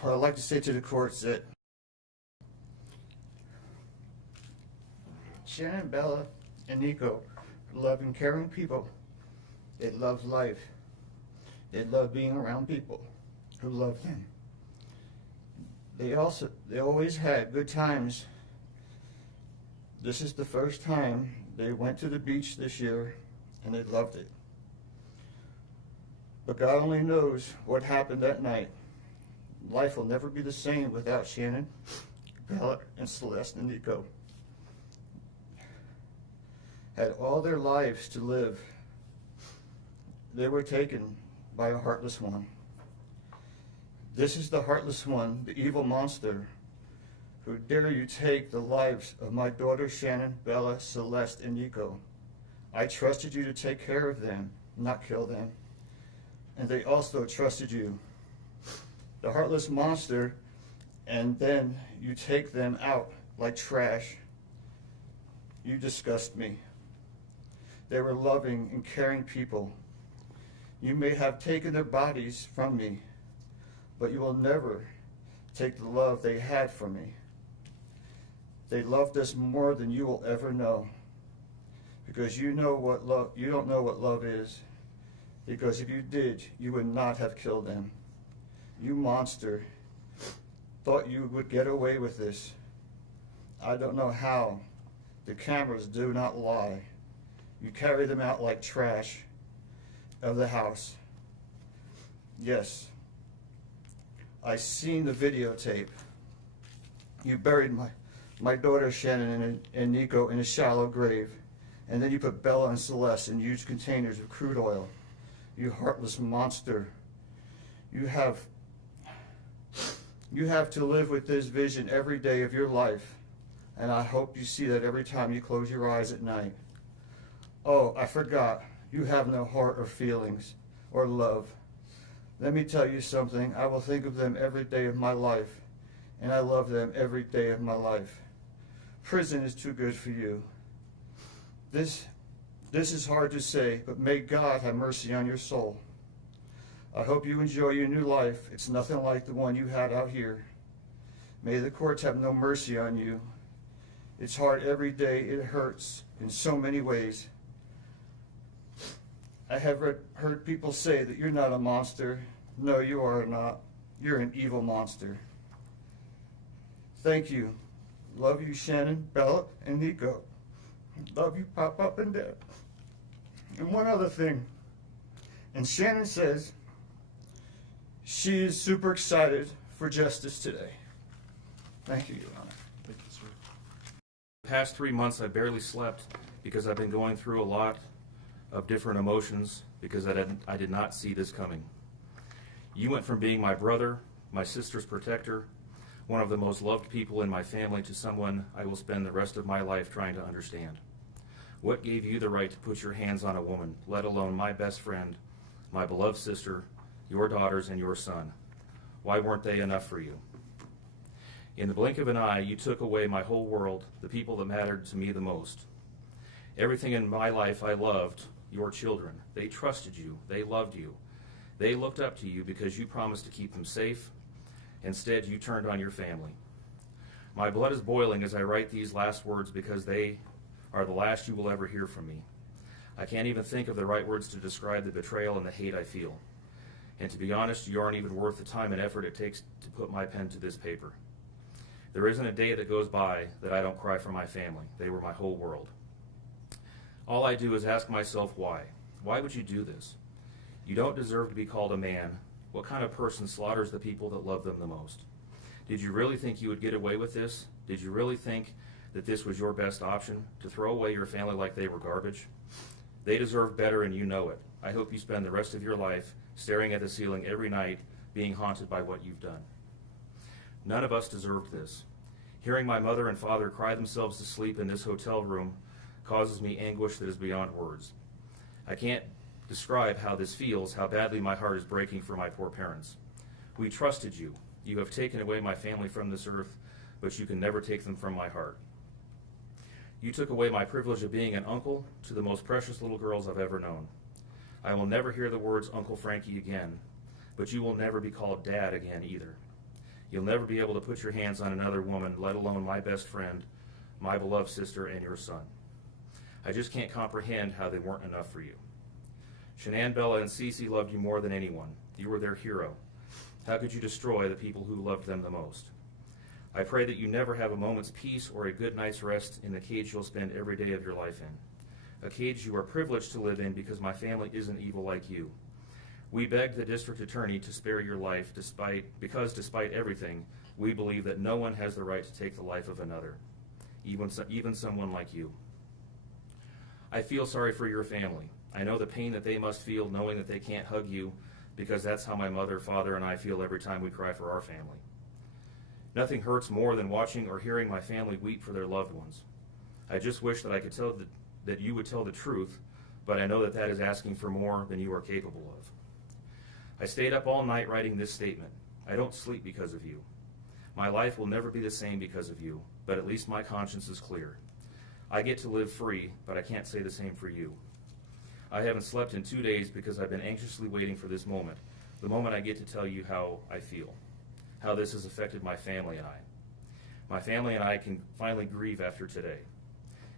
What I'd like to say to the courts that Shannon, Bella, and Nico are loving, caring people. They love life. They love being around people who love them. They always had good times. This is the first time they went to the beach this year, and they loved it. But God only knows what happened that night. Life will never be the same without Shannon, Bella, and Celeste and Nico. Had all their lives to live. They were taken by a heartless one. This is the heartless one, the evil monster, who dare you take the lives of my daughters Shannon, Bella, Celeste, and Nico. I trusted you to take care of them, not kill them. And they also trusted you. The heartless monster, and then you take them out like trash. You disgust me. They were loving and caring people. You may have taken their bodies from me, but you will never take the love they had for me. They loved us more than you will ever know, because you don't know what love is. Because if you did, you would not have killed them. You monster, thought you would get away with this. I don't know how. The cameras do not lie. You carry them out like trash of the house. Yes, I seen the videotape. You buried my daughter Shannon and Nico in a shallow grave, and then you put Bella and Celeste in huge containers of crude oil. You heartless monster. You have to live with this vision every day of your life, and I hope you see that every time you close your eyes at night. Oh, I forgot. You have no heart or feelings or love. Let me tell you something. I will think of them every day of my life, and I love them every day of my life. Prison is too good for you. This is hard to say, but may God have mercy on your soul. I hope you enjoy your new life. It's nothing like the one you had out here. May the courts have no mercy on you. It's hard every day. It hurts in so many ways. I have heard people say that you're not a monster. No, you are not. You're an evil monster. Thank you. Love you, Shannon, Bella, and Nico. Love you, Pop and Dad. And one other thing. And Shannon says she is super excited for justice today. Thank you, Your Honor. Thank you, sir. The past 3 months, I barely slept because I've been going through a lot of different emotions because I did not see this coming. You went from being my brother, my sister's protector, one of the most loved people in my family, to someone I will spend the rest of my life trying to understand. What gave you the right to put your hands on a woman, let alone my best friend, my beloved sister, your daughters, and your son? Why weren't they enough for you? In the blink of an eye, you took away my whole world, the people that mattered to me the most. Everything in my life I loved, your children. They trusted you. They loved you. They looked up to you because you promised to keep them safe. Instead, you turned on your family. My blood is boiling as I write these last words because they are the last you will ever hear from me. I can't even think of the right words to describe the betrayal and the hate I feel. And to be honest, you aren't even worth the time and effort it takes to put my pen to this paper. There isn't a day that goes by that I don't cry for my family. They were my whole world. All I do is ask myself why. Why would you do this? You don't deserve to be called a man. What kind of person slaughters the people that love them the most? Did you really think you would get away with this? Did you really think that this was your best option, to throw away your family like they were garbage? They deserve better, and you know it. I hope you spend the rest of your life staring at the ceiling every night, being haunted by what you've done. None of us deserved this. Hearing my mother and father cry themselves to sleep in this hotel room causes me anguish that is beyond words. I can't describe how this feels, how badly my heart is breaking for my poor parents. We trusted you. You have taken away my family from this earth, but you can never take them from my heart. You took away my privilege of being an uncle to the most precious little girls I've ever known. I will never hear the words Uncle Frankie again, but you will never be called Dad again either. You'll never be able to put your hands on another woman, let alone my best friend, my beloved sister, and your son. I just can't comprehend how they weren't enough for you. Shanann, Bella, and Cece loved you more than anyone. You were their hero. How could you destroy the people who loved them the most? I pray that you never have a moment's peace or a good night's rest in the cage you'll spend every day of your life in. A cage you are privileged to live in because my family isn't evil like you. We begged the district attorney to spare your life because despite everything, we believe that no one has the right to take the life of another, even someone like you. I feel sorry for your family. I know the pain that they must feel knowing that they can't hug you, because that's how my mother, father, and I feel every time we cry for our family. Nothing hurts more than watching or hearing my family weep for their loved ones. I just wish that I could tell that you would tell the truth, but I know that that is asking for more than you are capable of. I stayed up all night writing this statement. I don't sleep because of you. My life will never be the same because of you, but at least my conscience is clear. I get to live free, but I can't say the same for you. I haven't slept in 2 days because I've been anxiously waiting for this moment, the moment I get to tell you how I feel, how this has affected my family and I. My family and I can finally grieve after today.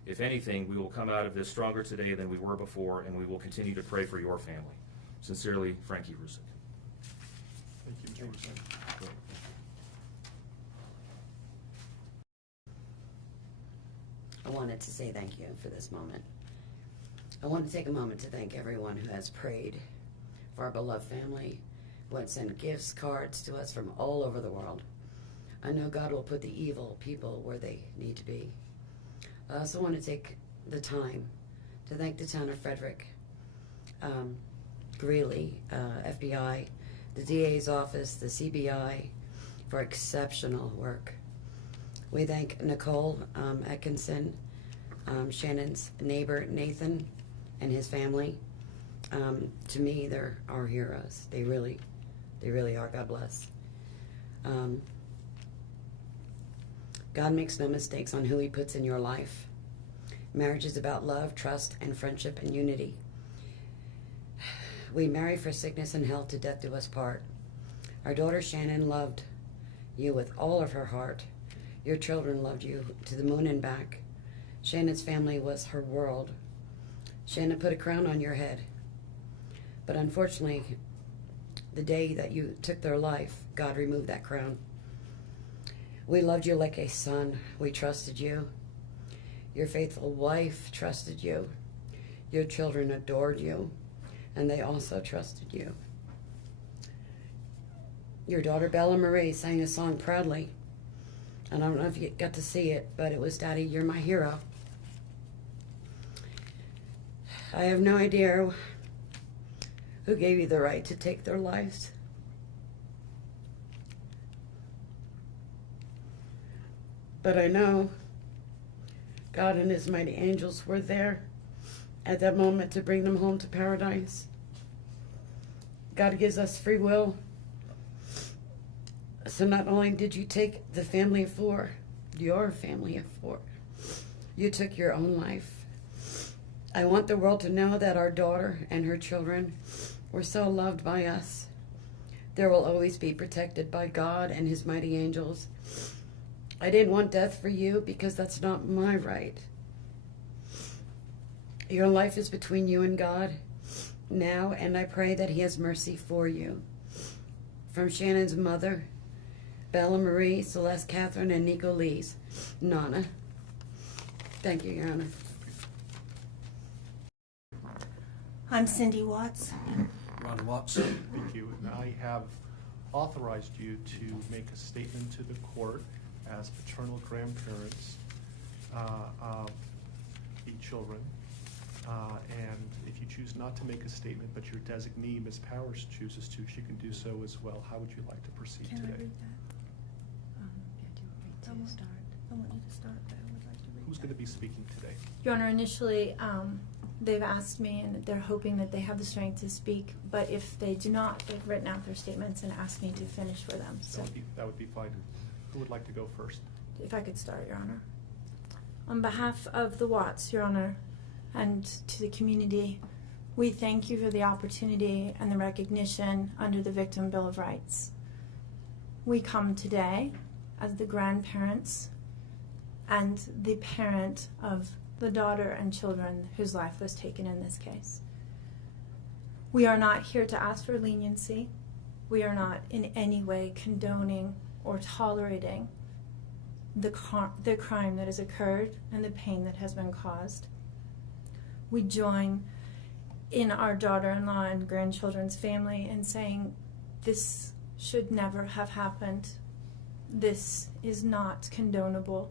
If anything, we will come out of this stronger today than we were before, and we will continue to pray for your family. Sincerely, Frankie Rusick. Thank you, Mr. Rusick. I wanted to say thank you for this moment. I want to take a moment to thank everyone who has prayed for our beloved family, who has sent gifts, cards to us from all over the world. I know God will put the evil people where they need to be. I also want to take the time to thank the town of Frederick, Greeley, FBI, the DA's office, the CBI, for exceptional work. We thank Nicole Atkinson, Shannon's neighbor Nathan, and his family. To me, they're our heroes. They really are. God bless. God makes no mistakes on who he puts in your life. Marriage is about love, trust, and friendship and unity. We marry for sickness and health, to death do us part. Our daughter Shannon loved you with all of her heart. Your children loved you to the moon and back. Shannon's family was her world. Shannon put a crown on your head. But unfortunately, the day that you took their life, God removed that crown. We loved you like a son. We trusted you. Your faithful wife trusted you. Your children adored you, and they also trusted you. Your daughter Bella Marie sang a song proudly. And I don't know if you got to see it, but it was, "Daddy, you're my hero." I have no idea who gave you the right to take their lives. But I know God and his mighty angels were there at that moment to bring them home to paradise. God gives us free will. So not only did you take the family of four, your family of four, you took your own life. I want the world to know that our daughter and her children were so loved by us. There will always be protected by God and his mighty angels. I didn't want death for you because that's not my right. Your life is between you and God now, and I pray that he has mercy for you. From Shannon's mother, Bella Marie, Celeste Catherine, and Nico Lee's Nana. Thank you, Your Honor. I'm Cindy Watts. Ron Watson. Thank you. And I have authorized you to make a statement to the court as paternal grandparents of the children. And if you choose not to make a statement, but your designee, Ms. Powers, chooses to, she can do so as well. How would you like to proceed Can today? I read that? I want you to start, but I would like to read Who's that. going to be speaking today? Your Honor, initially, they've asked me, and they're hoping that they have the strength to speak, but if they do not, they've written out their statements and asked me to finish for them. So That would be fine. Who would like to go first? if I could start, Your Honor. On behalf of the Watts, Your Honor, and to the community, we thank you for the opportunity and the recognition under the Victim Bill of Rights. we come today as the grandparents and the parent of the daughter and children whose life was taken in this case. We are not here to ask for leniency. We are not in any way condoning or tolerating the crime that has occurred and the pain that has been caused. We join in our daughter-in-law and grandchildren's family in saying this should never have happened. This is not condonable.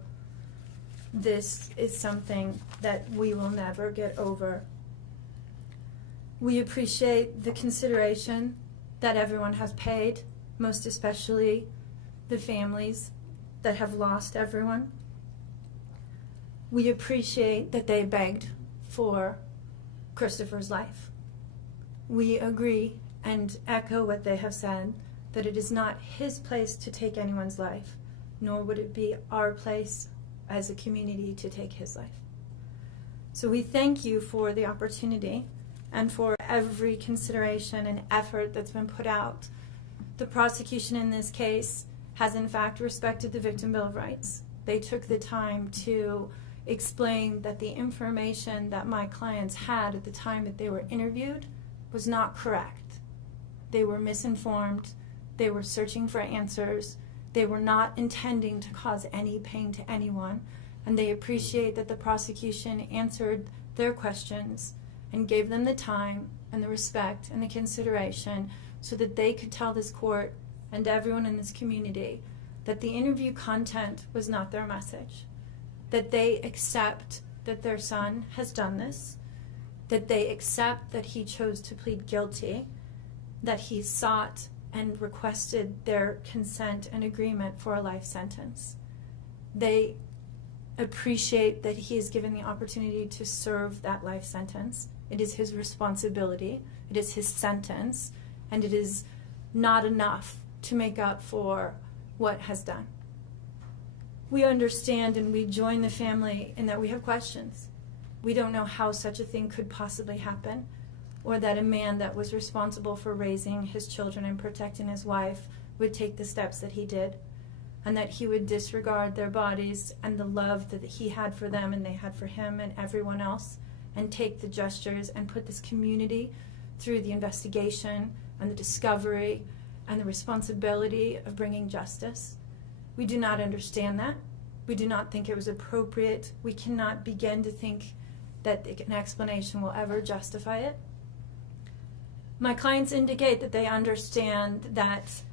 This is something that we will never get over. We appreciate the consideration that everyone has paid, most especially the families that have lost everyone. We appreciate that they begged for Christopher's life. We agree and echo what they have said, that it is not his place to take anyone's life, nor would it be our place as a community to take his life. So we thank you for the opportunity and for every consideration and effort that's been put out. The prosecution in this case has in fact respected the Victim Bill of Rights. They took the time to explain that the information that my clients had at the time that they were interviewed was not correct. They were misinformed. They were searching for answers. They were not intending to cause any pain to anyone. And they appreciate that the prosecution answered their questions and gave them the time and the respect and the consideration so that they could tell this court and everyone in this community that the interview content was not their message, that they accept that their son has done this, that they accept that he chose to plead guilty, that he sought and requested their consent and agreement for a life sentence. They appreciate that he is given the opportunity to serve that life sentence. It is his responsibility, it is his sentence, and it is not enough to make up for what has done. We understand and we join the family in that we have questions. We don't know how such a thing could possibly happen, or that a man that was responsible for raising his children and protecting his wife would take the steps that he did, and that he would disregard their bodies and the love that he had for them and they had for him and everyone else, and take the gestures and put this community through the investigation and the discovery and the responsibility of bringing justice. We do not understand that. We do not think it was appropriate. We cannot begin to think that an explanation will ever justify it. My clients indicate that they understand that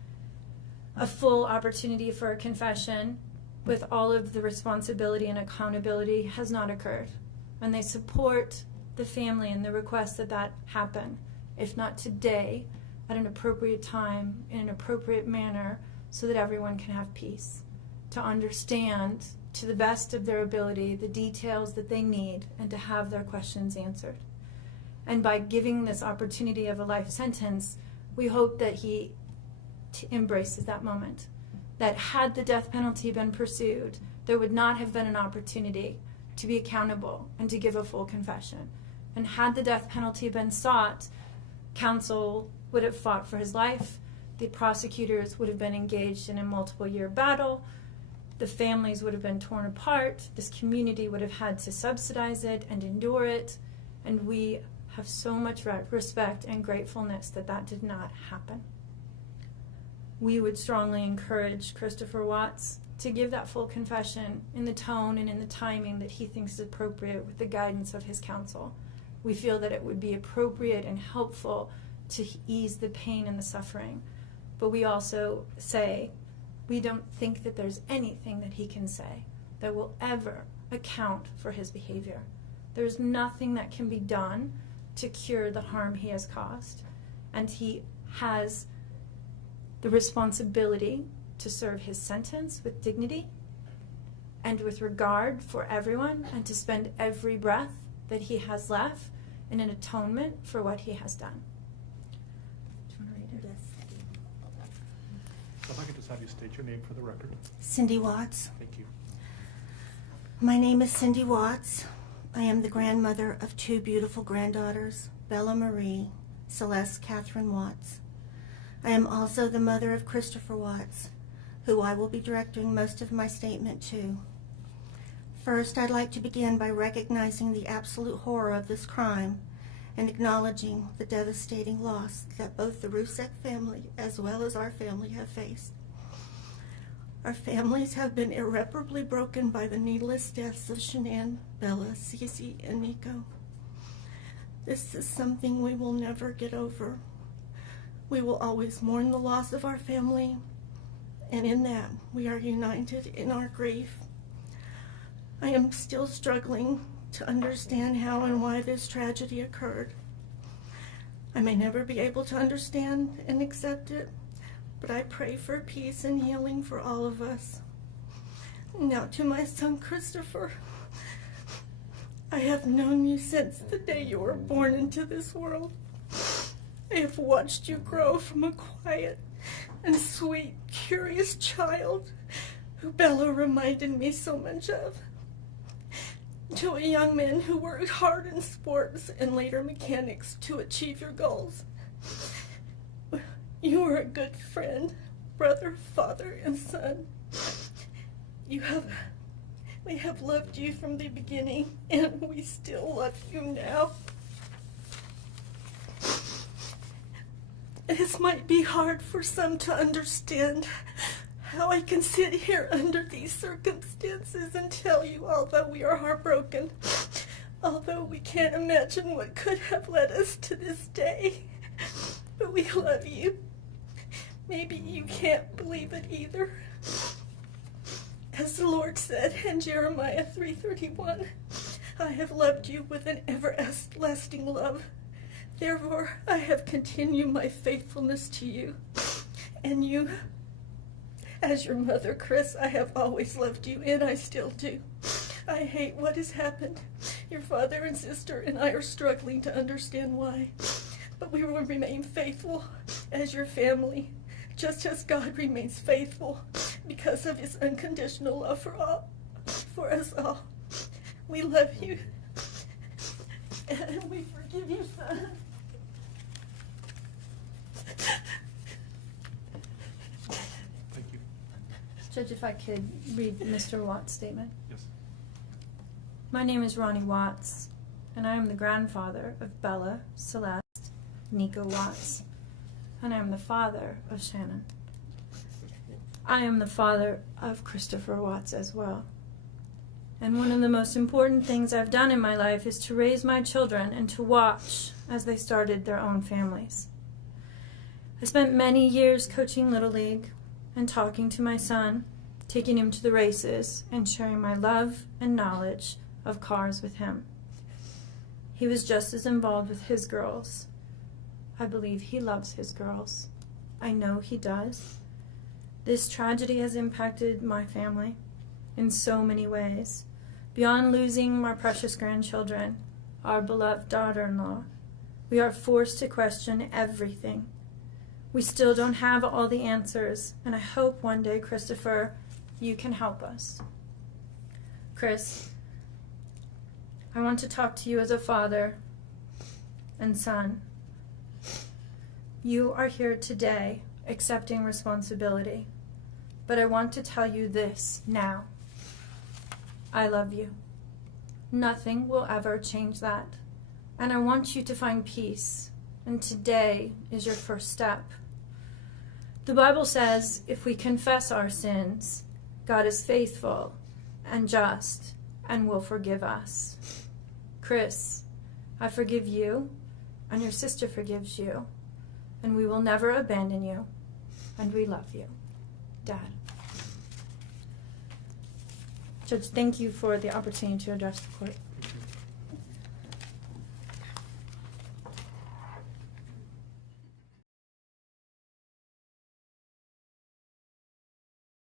a full opportunity for a confession with all of the responsibility and accountability has not occurred. And they support the family and the request that that happen, if not today, at an appropriate time, in an appropriate manner, so that everyone can have peace, to understand to the best of their ability the details that they need and to have their questions answered. And by giving this opportunity of a life sentence, we hope that he embraces that moment. That had the death penalty been pursued, there would not have been an opportunity to be accountable and to give a full confession. And had the death penalty been sought, counsel would have fought for his life, the prosecutors would have been engaged in a multiple-year battle, the families would have been torn apart, this community would have had to subsidize it and endure it, and we have so much respect and gratefulness that that did not happen. We would strongly encourage Christopher Watts to give that full confession in the tone and in the timing that he thinks is appropriate with the guidance of his counsel. We feel that it would be appropriate and helpful to ease the pain and the suffering. But we also say we don't think that there's anything that he can say that will ever account for his behavior. There's nothing that can be done to cure the harm he has caused. And he has the responsibility to serve his sentence with dignity and with regard for everyone, and to spend every breath that he has left in an atonement for what he has done. Do you want to read it? Yes. So if I could just have you state your name for the record. Cindy Watts. Thank you. My name is Cindy Watts. I am the grandmother of two beautiful granddaughters, Bella Marie, Celeste Catherine Watts. I am also the mother of Christopher Watts, who I will be directing most of my statement to. First, I'd like to begin by recognizing the absolute horror of this crime and acknowledging the devastating loss that both the Rusek family as well as our family have faced. Our families have been irreparably broken by the needless deaths of Shanann, Bella, Cece, and Nico. This is something we will never get over. We will always mourn the loss of our family, and in that we are united in our grief. I am still struggling to understand how and why this tragedy occurred. I may never be able to understand and accept it, but I pray for peace and healing for all of us. Now to my son Christopher. I have known you since the day you were born into this world. I have watched you grow from a quiet and sweet, curious child who Bella reminded me so much of, to a young man who worked hard in sports and later mechanics to achieve your goals. You are a good friend, brother, father, and son. We have loved you from the beginning, and we still love you now. This might be hard for some to understand, how I can sit here under these circumstances and tell you, although we are heartbroken, although we can't imagine what could have led us to this day, but we love you. Maybe you can't believe it either. As the Lord said in Jeremiah 3:31, I have loved you with an everlasting love. Therefore, I have continued my faithfulness to you. And you, as your mother, Chris, I have always loved you, and I still do. I hate what has happened. Your father and sister and I are struggling to understand why. But we will remain faithful as your family, just as God remains faithful because of his unconditional love for us all. We love you, and we forgive you, son. Thank you. Judge, if I could read Mr. Watts' statement. Yes. My name is Ronnie Watts, and I am the grandfather of Bella, Celeste, Nico Watts, and I am the father of Shannon. I am the father of Christopher Watts as well. And one of the most important things I've done in my life is to raise my children and to watch as they started their own families. I spent many years coaching Little League and talking to my son, taking him to the races, and sharing my love and knowledge of cars with him. He was just as involved with his girls. I believe he loves his girls. I know he does. This tragedy has impacted my family in so many ways. Beyond losing my precious grandchildren, our beloved daughter-in-law, we are forced to question everything. We still don't have all the answers, and I hope one day, Christopher, you can help us. Chris, I want to talk to you as a father and son. You are here today accepting responsibility, but I want to tell you this now. I love you. Nothing will ever change that, and I want you to find peace, and today is your first step. The Bible says if we confess our sins, God is faithful and just and will forgive us. Chris, I forgive you, and your sister forgives you, and we will never abandon you, and we love you. Dad. Judge, thank you for the opportunity to address the court.